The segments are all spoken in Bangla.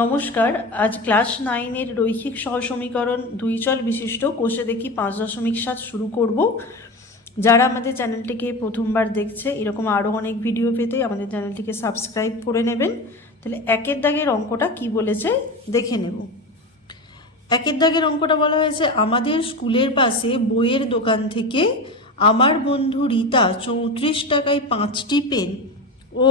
নমস্কার। আজ ক্লাস 9-এর রৈখিক সহসমীকরণ দুই চল বিশিষ্ট কোষে দেখি 5.7 শুরু করব। যারা আমাদের চ্যানেলটিকে প্রথমবার দেখছে, এরকম আরও অনেক ভিডিও পেতে আমাদের চ্যানেলটিকে সাবস্ক্রাইব করে নেবেন। তাহলে একের দাগের অঙ্কটা কি বলেছে দেখে নেব। একের দাগের অঙ্কটা বলা হয়েছে, আমাদের স্কুলের পাশে বইয়ের দোকান থেকে আমার বন্ধু রীতা 34 টাকায় 5টি পেন ও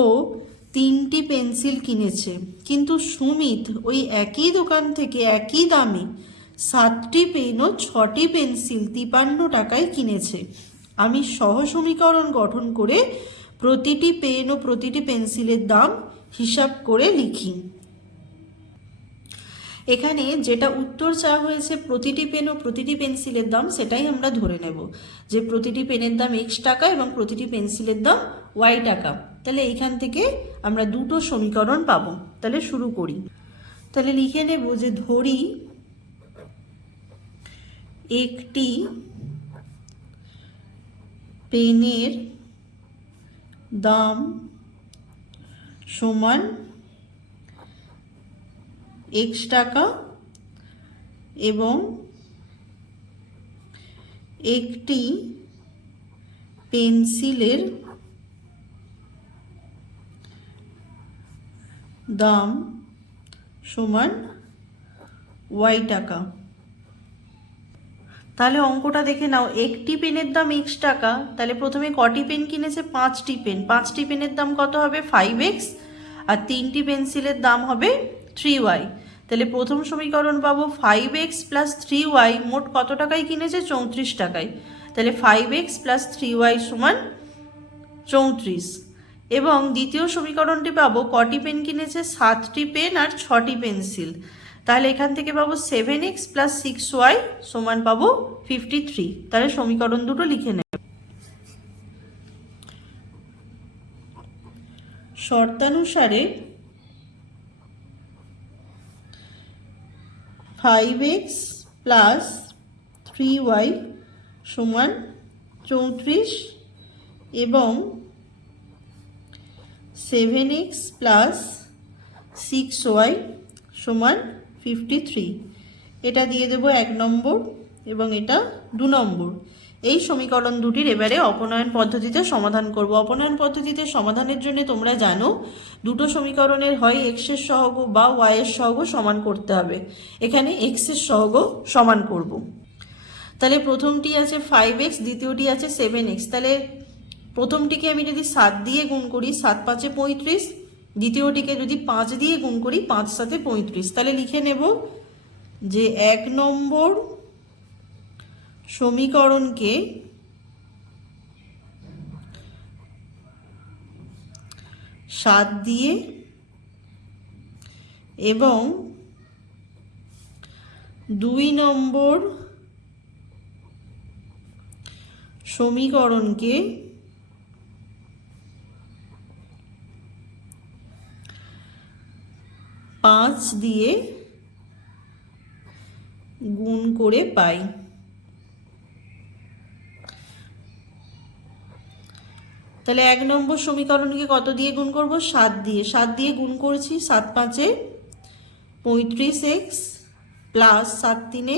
3টি পেন্সিল কিনেছে, কিন্তু সুমিত ওই একই দোকান থেকে একই দামে 7টি পেন ও 6টি পেন্সিল 53 টাকায় কিনেছে। আমি সহসমীকরণ গঠন করে প্রতিটি পেন ও প্রতিটি পেন্সিলের দাম হিসাব করে লিখি। এখানে যেটা উত্তর চাওয়া হয়েছে প্রতিটি পেন ও প্রতিটি পেন্সিলের দাম, সেটাই আমরা ধরে নেব যে প্রতিটি পেনের দাম x টাকা এবং প্রতিটি পেন্সিলের দাম y টাকা। তাহলে এইখান থেকে আমরা দুটো সমীকরণ পাবো। তাহলে শুরু করি। তাহলে লিখে নেব যে ধরি একটি পেনের দাম সমান x টাকা এবং একটি পেন্সিলের দাম সমান y টাকা। তাহলে অঙ্কটা দেখে নাও, একটি পেনের দাম x টাকা, তাহলে প্রথমে কটি পেন কিনেছে? 5টি পেন। 5টি পেনের দাম কত হবে? 5x। আর 3টি পেন্সিলের দাম হবে 3y। তাহলে প্রথম সমীকরণ পাবো 5x প্লাস 3y মোট কত টাকায় কিনেছে? 34 টাকায়। তাহলে 5x প্লাস 3y সমান 34। এবং দ্বিতীয় সমীকরণটি পাবো কটি পেন কিনেছে? 7টি পেন আর 6টি পেন্সিল। তাহলে এখান থেকে পাবো 7x প্লাস 6y সমান পাবো 53। তাহলে সমীকরণ দুটো লিখে নেব। শর্তানুসারে 5x প্লাস 3y সমান 34 এবং 7x প্লাস 6y সমান 53। এটা দিয়ে দেব 1 নম্বর এবং এটা 2 নম্বর। এই সমীকরণ দুটির এবারে অপনয়ন পদ্ধতিতে সমাধান করব। অপনয়ন পদ্ধতিতে সমাধানের জন্য তোমরা জানো দুটো সমীকরণের হয় x এর সহগ বা y এর সহগ সমান করতে হবে। এখানে x এর সহগ সমান করব। তাহলে প্রথমটি আছে 5x, দ্বিতীয়টি আছে 7x। তাহলে প্রথমটিকে আমি যদি 7 দিয়ে গুণ করি 7 5 35, দ্বিতীয়টিকে যদি 5 দিয়ে গুণ করি 5 7 35। তাহলে লিখে নেব যে 1 নম্বর সমীকরণকে সাত দিয়ে এবং 2 নম্বর সমীকরণকে 5 দিয়ে গুণ করে পাই। তাহলে 1 নম্বর সমীকরণকে কত দিয়ে গুণ করব? 7 দিয়ে। 7 দিয়ে গুণ করছি, 7 5 35x প্লাস 7 3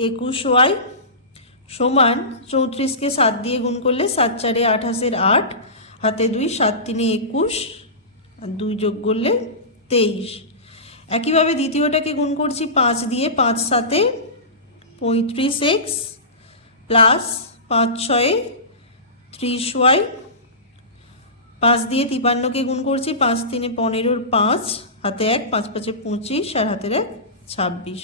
21y সমান 34কে 7 দিয়ে গুণ করলে 7 4 28 8 হাতে 2 7 3 21 আর 2 যোগ করলে 23। একইভাবে দ্বিতীয়টাকে গুণ করছি 5 দিয়ে। 5 7 35x প্লাস 5 6 30y, 5 দিয়ে 53কে গুণ করছি 5 3 15 5 হাতে 1 5 5 25 আর হাতের 1 26।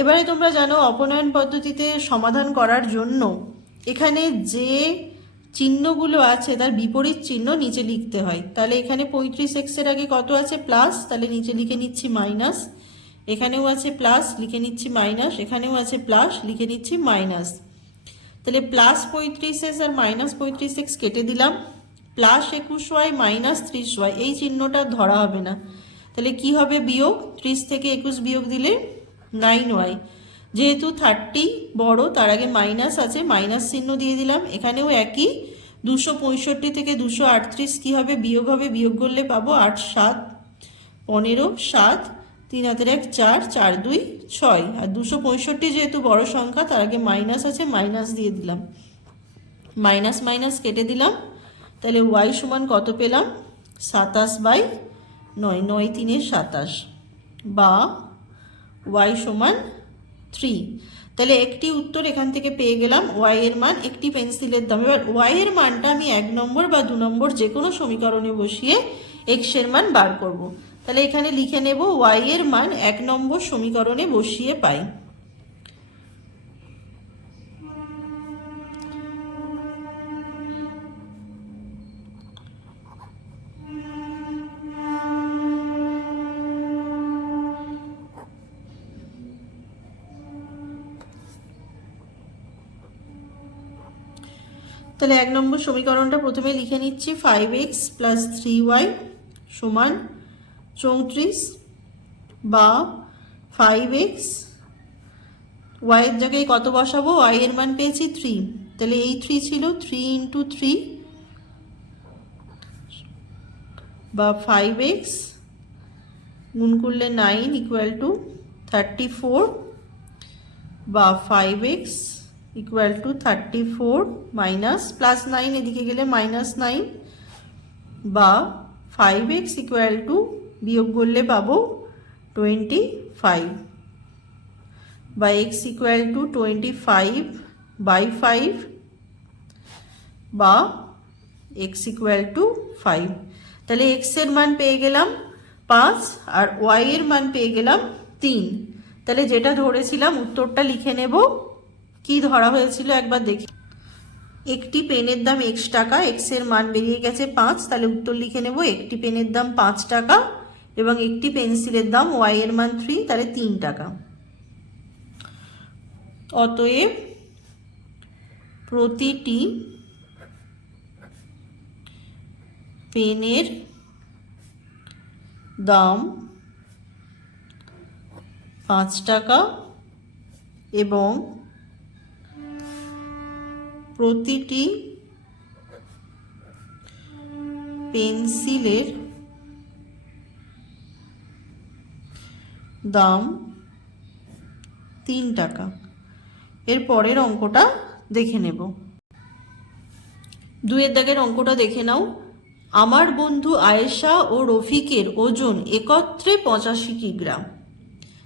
এবারে তোমরা জানো অপনয়ন পদ্ধতিতে সমাধান করার জন্য এখানে যে চিহ্নগুলো আছে তার বিপরীত চিহ্ন নিচে লিখতে হয়। তাহলে এখানে 35x এর আগে কত আছে? প্লাস, তাহলে নিচে লিখে নিচ্ছি মাইনাস। এখানেও আছে প্লাস, লিখে নিচ্ছি মাইনাস। এখানেও আছে প্লাস, লিখে নিচ্ছি মাইনাস। তাহলে প্লাস 35x আর মাইনাস 35x কেটে দিলাম। প্লাস 21y মাইনাস 30y, এই চিহ্নটা ধরা হবে না। তাহলে কি হবে? বিয়োগ। 30 থেকে 21 বিয়োগ দিলে 9y। যেহেতু 30 বড় তার আগে মাইনাস আছে, মাইনাস চিহ্ন দিয়ে দিলাম। এখানেও একই, 265 থেকে 238 কি হবে? বিয়োগ হবে। বিয়োগ করলে পাবো 8 7 15, 7, 3 হাতের 1 4, 4 2 6, আর 265 যেহেতু বড় সংখ্যা তার আগে মাইনাস আছে, মাইনাস দিয়ে দিলাম, মাইনাস মাইনাস কেটে দিলাম। তাহলে y সমান কত পেলাম? 27/9, 9 3 27, বা y সমান 3। তাহলে একটি উত্তর এখান থেকে পেয়ে গেলাম, y এর মান একটি পেন্সিলের দাম। এবার y এর মানটা আমি 1 নম্বর বা 2 নম্বর যে কোনো সমীকরণে বসিয়ে x এর মান বার করব। তাহলে এখানে লিখে নেব y এর মান 1 নম্বর সমীকরণে বসিয়ে পাই। তাহলে 1 নম্বর সমীকরণটা প্রথমে লিখে নিচ্ছি, 5x + 3y সমান 34, বা 5x, y এর জায়গায় কত বসাবো? y এর মান পেয়েছি 3, তাহলে এই 3 ছিল 3 × 3, বা 5x গুণ করলে 9 = 34, বা 5x = 34 মাইনাস প্লাস 9 এদিকে গেলে -9, বা 5x বিয়োগ করলে পাবো 25, বা x = 25/5, বা x = 5। তাহলে x এর মান পেয়ে গেলাম 5 আর y এর মান পেয়ে গেলাম 3। তাহলে যেটা ধরেছিলাম উত্তরটা লিখে নেব। কি ধরা হয়েছিল একবার দেখি। একটি পেনের দাম x টাকা, x এর মান বেরিয়ে গেছে 5, তাহলে উত্তর লিখে নেব একটি পেনের দাম 5 টাকা এবং একটি পেন্সিলের দাম y এর মান 3, তাহলে 3 টাকা। অতএব প্রতিটি পেনের দাম 5 টাকা এবং প্রতিটি পেন্সিলের দাম 3 টাকা। এর পরের অঙ্কটা দেখে নেব। 2 এর দাগের অঙ্কটা দেখে নাও। আমার বন্ধু আয়েশা ও রফিকের ওজন একত্রে 85 কিগ্রা।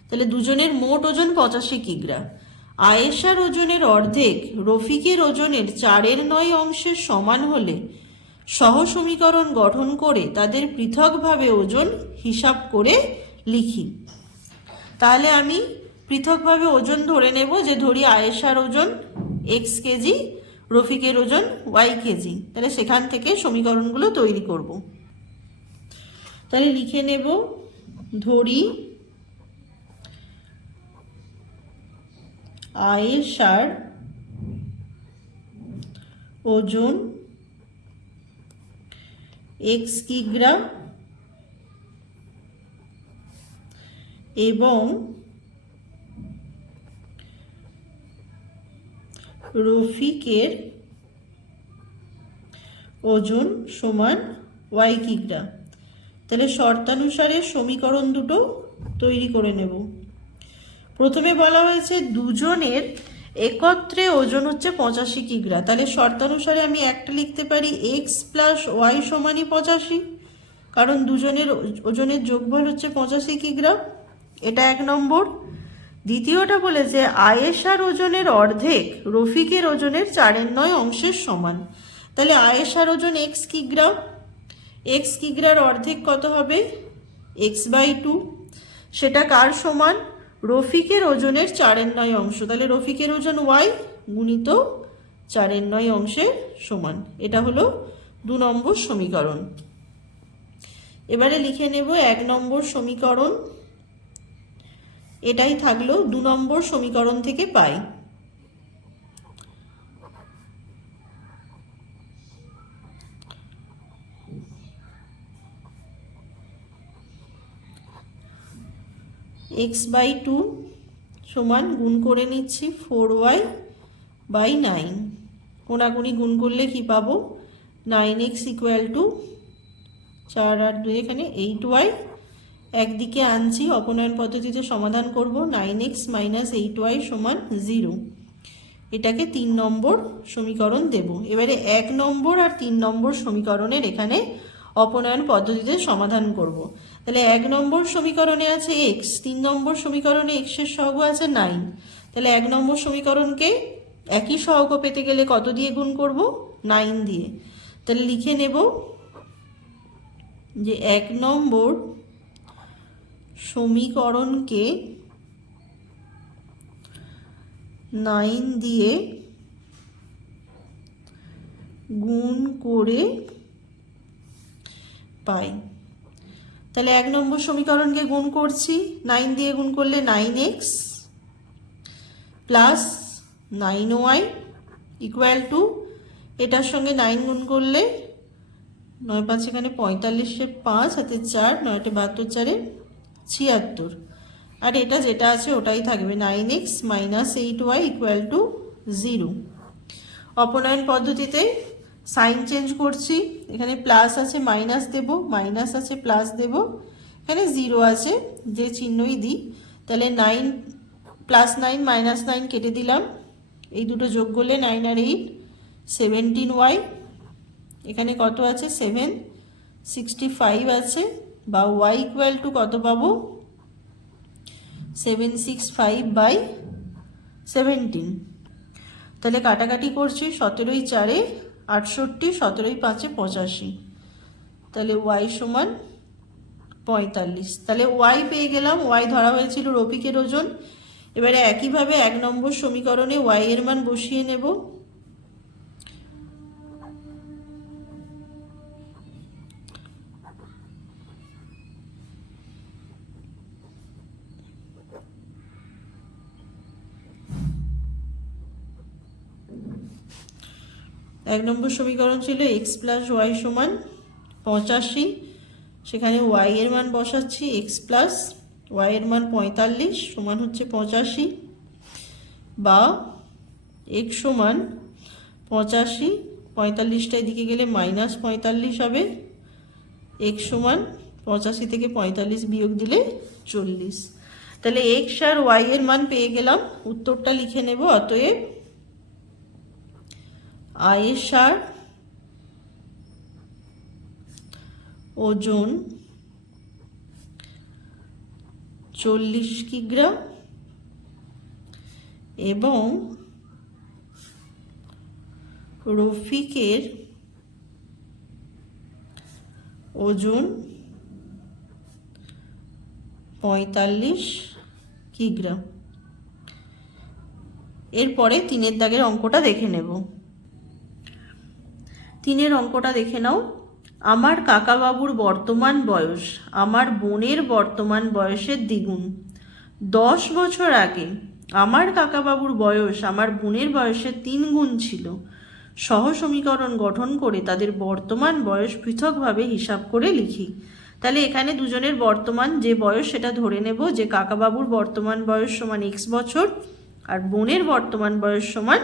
তাহলে দুজনের মোট ওজন 85 কিগ্রা। আয়েশার ওজনের অর্ধেক রফিকের ওজনের 4/9 অংশের সমান হলে সহ সমীকরণ গঠন করে তাদের পৃথকভাবে ওজন হিসাব করে লিখি। তাহলে আমি পৃথকভাবে ওজন ধরে নেব, যে ধরি আয়েশার ওজন x কেজি, রফিকের ওজন y কেজি। তাহলে সেখান থেকে সমীকরণগুলো তৈরি করব। তাহলে লিখে নেব, ধরি আয়েশার ওজন x কিগ্রা এবং রফিকের ওজন সমান y কিগ্রা। তাহলে শর্তানুসারে সমীকরণ দুটো তৈরি করে নেব। প্রথমে বলা হয়েছে দুজনের একত্রে ওজন হচ্ছে 85 কিগ্রা। তাহলে শর্তানুসারে আমি একটা লিখতে পারি x + y সমানই 85, কারণ দুজনের ওজনের যোগফল হচ্ছে 85 কিগ্রা। এটা 1 নম্বর। দ্বিতীয়টা বলেছে আয়েশার ওজনের অর্ধেক রফিকের ওজনের 4/9 অংশের সমান। তাহলে আয়েশার ওজন x কিগ্রা, x কিগ্রার অর্ধেক কত হবে? x/2। সেটা কার সমান? রফিকের ওজনের 4/9 অংশ। তাহলে রফিকের ওজন y গুণিত 4/9 অংশের সমান। এটা হলো 2 নম্বর সমীকরণ। এবারে লিখে নেব 1 নম্বর সমীকরণ। এটাই থাকলো 2 নম্বর সমীকরণ থেকে পাই। x/2 সমান গুণ করে নিচ্ছি 4y/9। কোনাকুনি গুণ করলে কি পাবো? 9x = 4 আর 2 এখানে 8y একদিকে আনছি, অপনয়ন পদ্ধতিতে সমাধান করব। 9x মাইনাস 8y সমান 0, এটাকে 3 নম্বর সমীকরণ দেব। এবারে 1 নম্বর আর 3 নম্বর সমীকরণের এখানে অপনয়ন পদ্ধতিতে সমাধান করব। তাহলে 1 নম্বর সমীকরণে আছে x, 3 নম্বর সমীকরণে x এর সহগ আছে 9। তাহলে 1 নম্বর সমীকরণকে একই সহগ পেতে গেলে কত দিয়ে গুণ করব? 9 দিয়ে। তাহলে লিখে নেব যে 1 নম্বর সমীকরণকে 9 দিয়ে গুণ করে পাই। তাহলে 1 নম্বর সমীকরণকে গুণ করছি, 9 দিয়ে গুণ করলে 9x plus 9y equal to, এটার সঙ্গে 9 গুণ করলে 9 5 এখানে 45, 5 হাতে 4, 9 72, 4 76, আর এটা যেটা আছে ওটাই থাকবে, 9x minus 8y equal to 0। অপনয়ন পদ্ধতিতে সাইন চেঞ্জ করছি, এখানে প্লাস আছে মাইনাস দেব, মাইনাস আছে প্লাস দেব, এখানে 0 আছে যে চিহ্নই দিই। তাহলে 9 প্লাস 9 মাইনাস 9 কেটে দিলাম, এই দুটো যোগ করলে 9 আর 8 17y, এখানে কত আছে 7 65 আছে, বা y ইকুয়াল টু কত পাবো 765/17। তাহলে কাটাকাটি করছি, 17 4 68, 17 5 85, তাহলে y সমান 45। তাহলে y পেয়ে গেলাম, y ধরা হয়েছিল রফিকের ওজন। এবারে একইভাবে 1 নম্বর সমীকরণে y এর মান বসিয়ে নেব। এক নম্বর সমীকরণ ছিল x প্লাস ওয়াই সমান 85, সেখানে y এর মান বসাচ্ছি, x প্লাস ওয়াই এর মান 45 সমান হচ্ছে 85, বা x সমান 85, 45টা এদিকে গেলে মাইনাস 45 হবে, x সমান 85 থেকে 45 বিয়োগ দিলে 40। তাহলে x আর y এর মান পেয়ে গেলাম, উত্তরটা লিখে নেব। অতএব আয়েশার ওজন 40 কিগ্রা এবং রফিকের ওজন 45 কিগ্রা। এরপরে 3 দাগের অঙ্কটা দেখে নেব। 3 অঙ্কটা দেখে নাও। আমার কাকাবাবুর বর্তমান বয়স আমার বোনের বর্তমান বয়সের দ্বিগুণ। 10 বছর আগে আমার কাকাবাবুর বয়স আমার বোনের বয়সের 3 গুণ ছিল। সহ সমীকরণ গঠন করে তাদের বর্তমান বয়স পৃথকভাবে হিসাব করে লিখি। তাহলে এখানে দুজনের বর্তমান যে বয়স সেটা ধরে নেব, যে কাকাবাবুর বর্তমান বয়স সমান x বছর আর বোনের বর্তমান বয়স সমান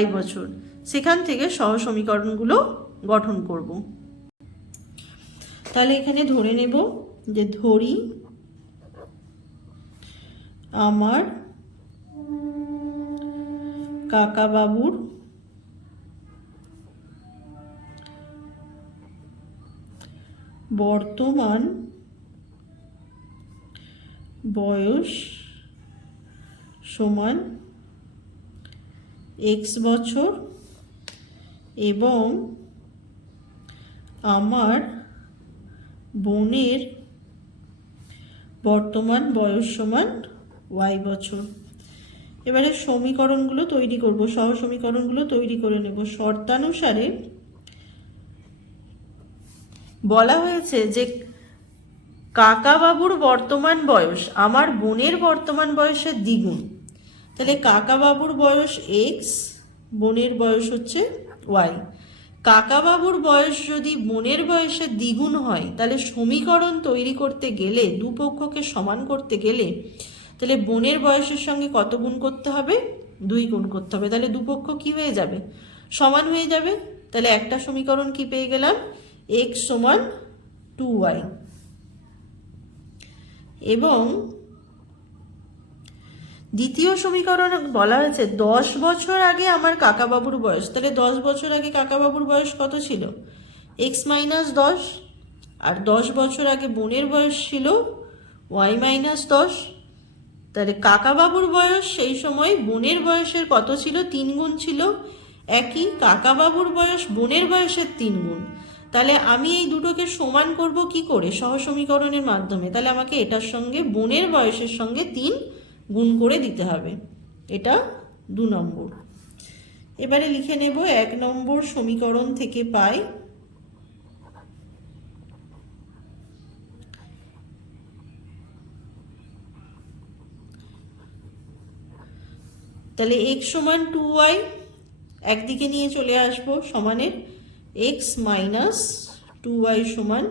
y বছর। সেখান থেকে সহ সমীকরণগুলো গঠন করব। তাহলে এখানে ধরে নেব যে ধরি আমার কাকাবাবুর বর্তমান বয়স সমান x বছর এবং আমার বোনের বর্তমান বয়স সমান y বছর। এবারে সমীকরণগুলো তৈরি করব, সহ সমীকরণগুলো তৈরি করে নেব। শর্তানুসারে বলা হয়েছে যে কাকাবাবুর বর্তমান বয়স আমার বোনের বর্তমান বয়সের দ্বিগুণ। তাহলে কাকাবাবুর বয়স x, বোনের বয়স হচ্ছে y। কাকাবাবুর বয়স যদি বোনের বয়সের দ্বিগুণ হয় তাহলে সমীকরণ তৈরি করতে গেলে, দুপক্ষকে সমান করতে গেলে, তাহলে বোনের বয়সের সঙ্গে কত গুণ করতে হবে? 2 গুণ করতে হবে। তাহলে দুপক্ষ কি হয়ে যাবে? সমান হয়ে যাবে। তাহলে একটা সমীকরণ কি পেয়ে গেলাম? x সমান 2y। এবং দ্বিতীয় সমীকরণ বলা হয়েছে 10 বছর আগে আমার কাকাবাবুর বয়স। তাহলে 10 বছর আগে কাকাবাবুর বয়স কত ছিল? x-10। আর 10 বছর আগে বোনের বয়স ছিল y-10। তাহলে কাকাবাবুর বয়স সেই সময় বোনের বয়সের কত ছিল? 3 গুণ ছিল। একই কাকাবাবুর বয়স বোনের বয়সের 3 গুণ। তাহলে আমি এই দুটোকে সমান করব কি করে? সহসমীকরণের মাধ্যমে। তাহলে আমাকে এটার সঙ্গে বোনের বয়সের সঙ্গে 3 গুণ করে দিতে হবে। এটা 2 নম্বর। এবারে লিখে নেব 1 নম্বর সমীকরণ থেকে পাই তাহলে x সমান 2y, একদিকে নিয়ে চলে আসবো সমানের x মাইনাস 2y সমান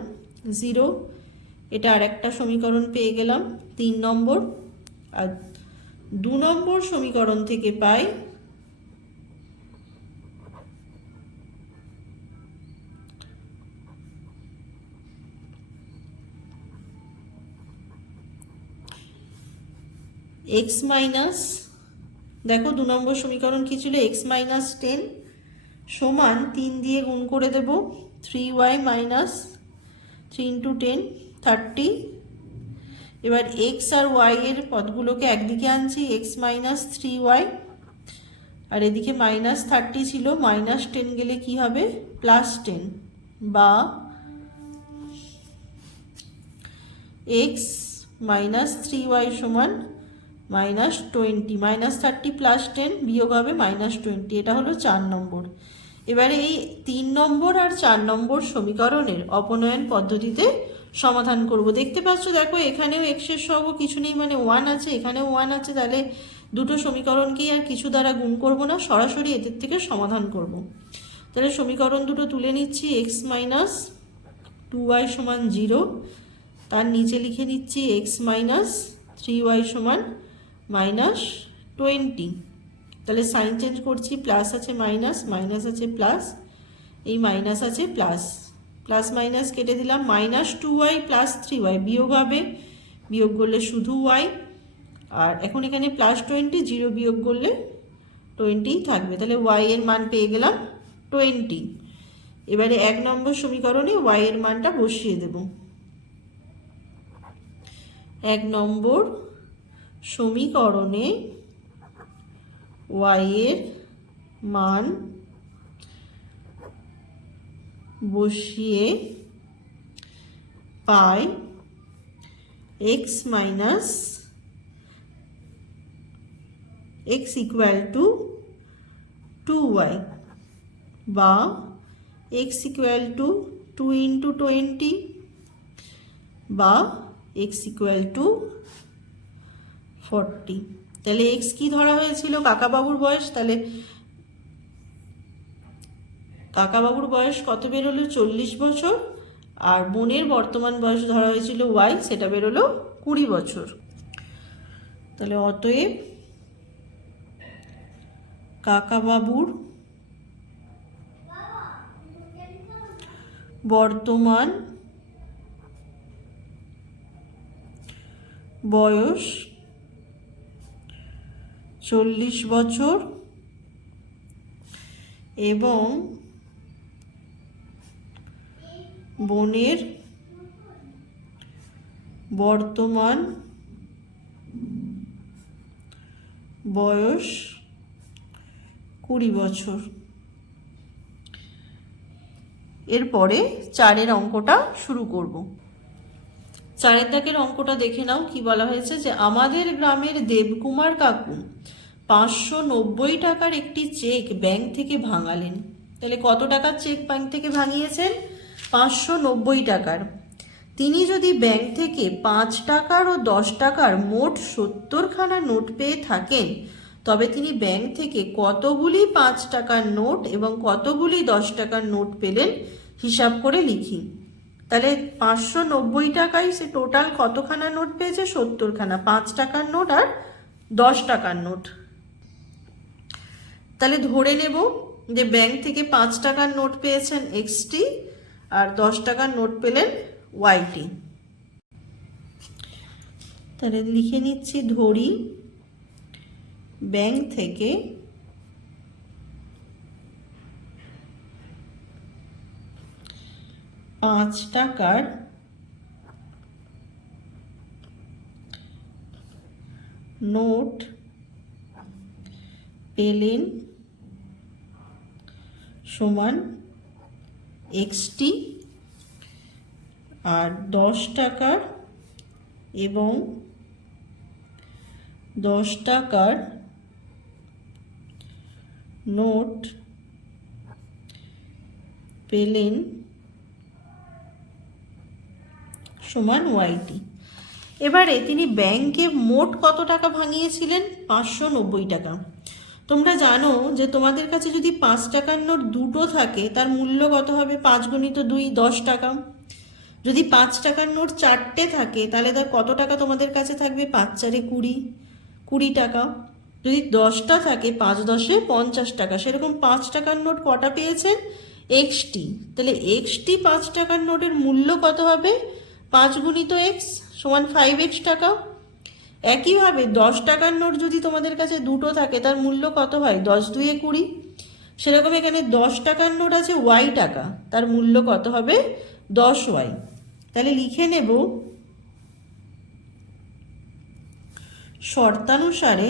0। এটা আর একটা সমীকরণ পেয়ে গেলাম 3 নম্বর। আর 2 নম্বর সমীকরণ থেকে পাই x মাইনাস, দেখো 2 নম্বর সমীকরণ কি ছিল? x মাইনাস 10 সমান 3 দিয়ে গুণ করে দেব 3y মাইনাস 3 ইন্টু 10 30। এবার x আর y এর পদগুলোকে একদিকে আনছি, x মাইনাস 3y, আর এদিকে মাইনাস 30 ছিল, মাইনাস 10 গেলে কি হবে? প্লাস 10, বা x মাইনাস 3y সমান মাইনাস 20। মাইনাস 30 প্লাস 10 বিয়োগ হবে মাইনাস 20। এটা হলো 4 নম্বর। এবারে এই 3 নম্বর আর 4 নম্বর সমীকরণের অপনয়ন পদ্ধতিতে সমাধান করব। দেখতে পাচ্ছ, দেখো এখানেও x এর সহগ কিছু নেই, মানে 1 আছে, এখানেও 1 আছে। তাহলে দুটো সমীকরণকেই আর কিছু দ্বারা গুণ করব না, সরাসরি এদের থেকে সমাধান করব। তাহলে সমীকরণ দুটো তুলে নিচ্ছি। x মাইনাস 2y সমান 0, তার নিচে লিখে নিচ্ছি x মাইনাস 3y সমান মাইনাস 20। তাহলে সাইন চেঞ্জ করছি, প্লাস আছে মাইনাস, মাইনাস আছে প্লাস, এই মাইনাস আছে প্লাস, প্লাস মাইনাস কেটে দিলাম। মাইনাস 2y প্লাস 3y বিয়োগ হবে, বিয়োগ করলে শুধু y। আর এখন এখানে প্লাস 20, 0 বিয়োগ করলে 20 থাকবে। তাহলে y এর মান পেয়ে গেলাম 20। এবারে 1 নম্বর সমীকরণে y এর মানটা বসিয়ে দেব। 1 নম্বর সমীকরণে y এর মান বসিয়ে পাই x minus x equal to 2y, বা x ইকুয়াল টু 2 ইন্টু 20, বা x ইকুয়াল টু 40। তাহলে x কি ধরা হয়েছিল? কাকাবাবুর বয়স। তাহলে কাকাবাবুর বয়স কত বেরোলো? 40 বছর। আর বোনের বর্তমান বয়স ধরা হয়েছিল y, সেটা বেরোলো 20 বছর। তাহলে অতএব কাকাবাবুর বর্তমান বয়স 40 বছর এবং বোনের বর্তমান বয়স 20 বছর। এরপরে 4-এর অঙ্কটা শুরু করব। 4-এর দাগের অঙ্কটা দেখে নাও কি বলা হয়েছে, যে আমাদের গ্রামের দেবকুমার কাকু 590 টাকার একটি চেক ব্যাংক থেকে ভাঙালেন। তাহলে কত টাকার চেক ব্যাংক থেকে ভাঙিয়েছেন? 590 টাকার। তিনি যদি ব্যাংক থেকে 5 টাকার ও 10 টাকার মোট 70খানা নোট পেয়ে থাকেন, তবে তিনি ব্যাংক থেকে কতগুলি 5 টাকার নোট এবং কতগুলি 10 টাকার নোট পেলেন হিসাব করে লিখি। তাহলে 590 টাকায় সে টোটাল কতখানা নোট পেয়েছে? 70খানা, 5 টাকার নোট আর 10 টাকার নোট। তাহলে ধরে নেব যে ব্যাংক থেকে 5 টাকার নোট পেয়েছেন এক্সটি আর 10 টাকার নোট পেলেন ওয়াইটি। তাহলে লিখে নিচ্ছি, ধরি ব্যাংক থেকে 5 টাকার নোট পেলেন সমান XT, আর 10 টাকার এবং 10 টাকার নোট পেলেন সমান YT। এবারে তিনি ব্যাংকে মোট কত টাকা ভাঙিয়েছিলেন? 590 টাকা। তোমরা জানো যে তোমাদের কাছে যদি 5 টাকার নোট দুটো থাকে তার মূল্য কত হবে? 5 গুণিত 2 10 টাকা। যদি 5 টাকার নোট 4টে থাকে তাহলে তার কত টাকা তোমাদের কাছে থাকবে? 5 4 20, 20 টাকা। যদি 10টা থাকে 5 10 50 টাকা। সেরকম 5 টাকার নোট কটা পেয়েছেন? XT। তাহলে XT 5 টাকার নোটের মূল্য কত হবে? 5 গুণিত X সমান 5X টাকা। একইভাবে 10 টাকার নোট যদি তোমাদের কাছে দুটো থাকে তার মূল্য কত হয়? 10 2 20। সেরকম এখানে 10 টাকার নোট আছে Y টাকা, তার মূল্য কত হবে? 10Y। তাহলে লিখে নেব, শর্তানুসারে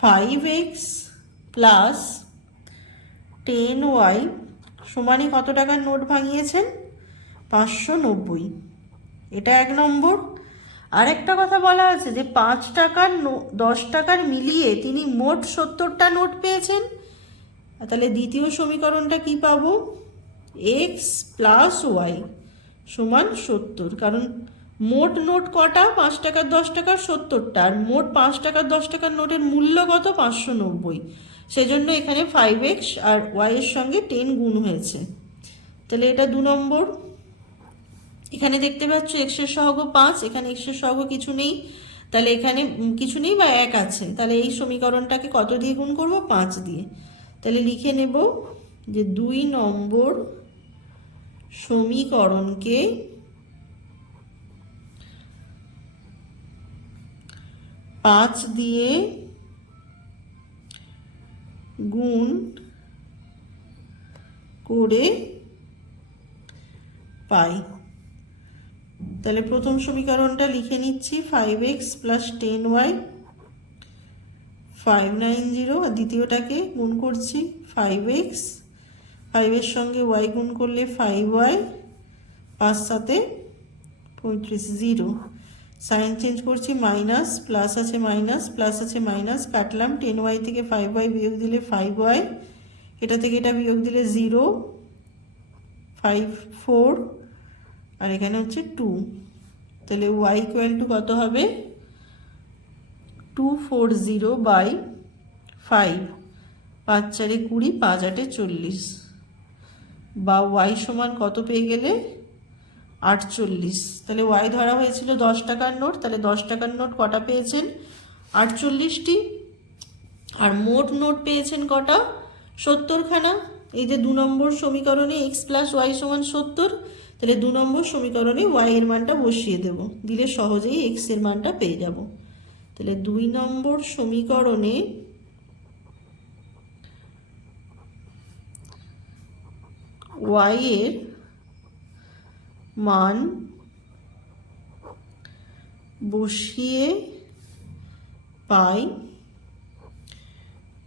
(5x + 10y) সমানে কত টাকার নোট ভাঙিয়েছেন? 590। এটা 1 নম্বর। আরেকটা কথা বলা আছে যে 5 টাকার 10 টাকার মিলিয়ে তিনি মোট 70টা নোট পেয়েছেন। তাহলে দ্বিতীয় সমীকরণটা কি পাবো? x + y সমান 70। কারণ মোট নোট কটা? 5 টাকার 10 টাকার 70টা, আর মোট 5 টাকার 10 টাকার নোটের মূল্য কত? 590। সেজন্য এখানে 5x আর y এর সঙ্গে 10 গুণ হয়েছে। তাহলে এটা 2 নম্বর। এখানে দেখতে পাচ্ছ x এর সহগ 5, এখানে x এর সহগ কিছু নেই, তাহলে এখানে কিছু নেই বা 1 আছে। তাহলে এই সমীকরণটাকে কত দিয়ে গুণ করব? 5 দিয়ে। তাহলে লিখে নেব যে 2 নম্বর সমীকরণকে 5 দিয়ে গুণ করে পাই। তাহলে প্রথম সমীকরণটা লিখে নিচ্ছি, 5x + 10y 590, আর দ্বিতীয়টাকে গুণ করছি 5x, 5 এর সঙ্গে y গুণ করলে 5y, 5 7 35 0। সাইন চেঞ্জ করছি, মাইনাস প্লাস আছে মাইনাস, প্লাস আছে মাইনাস, কাটলাম। 10y থেকে 5y বিয়োগ দিলে 5y, এটা থেকে এটা বিয়োগ দিলে 0 5 4, আর এখানে হচ্ছে 2। তাহলে y = কত হবে? 240/5, 5 4 20, 5 8 40, বা y সমান কত পেয়ে গেলে? 48। তাহলে y ধরা হয়েছিল 10 টাকার নোট, তাহলে 10 টাকার নোট কটা পেয়েছেন? 48টি। আর মোট নোট পেয়েছেন কটা? 70খানা। এই যে 2 নম্বর সমীকরণে x + y সমান 70, তাহলে 2 নম্বর সমীকরণে y এর মানটা বসিয়ে দেব, দিলে সহজেই x এর মানটা পেয়ে যাব। তাহলে 2 নম্বর সমীকরণে y এর মান বসিয়ে পাই।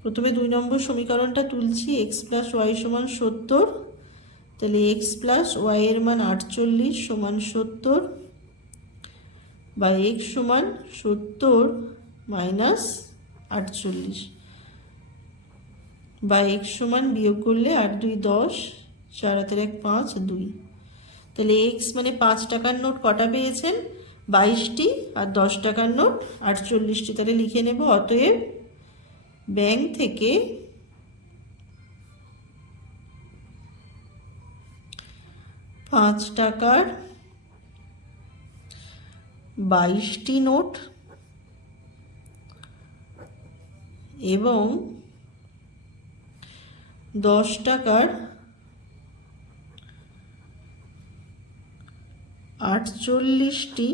প্রথমে 2 নম্বর সমীকরণটা তুলছি, x + y সমান 70, তাহলে x + y এর মান 48 সমান 70, বা x সমান 70 মাইনাস 48, বা x সমান বিয়োগ করলে 8 2 10, 4 হাতের 1 5 2। তাহলে x মানে 5 টাকার নোট কটা পেয়েছেন? 22টি, আর 10 টাকার নোট 48টি। তাহলে লিখে নেব, অতএব ব্যাংক থেকে 5 টাকার 22টি নোট এবং 10 টাকার 48টি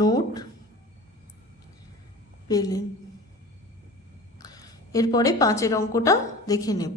নোট পেলেন। এরপরে 5-এর অঙ্কটা দেখে নেব।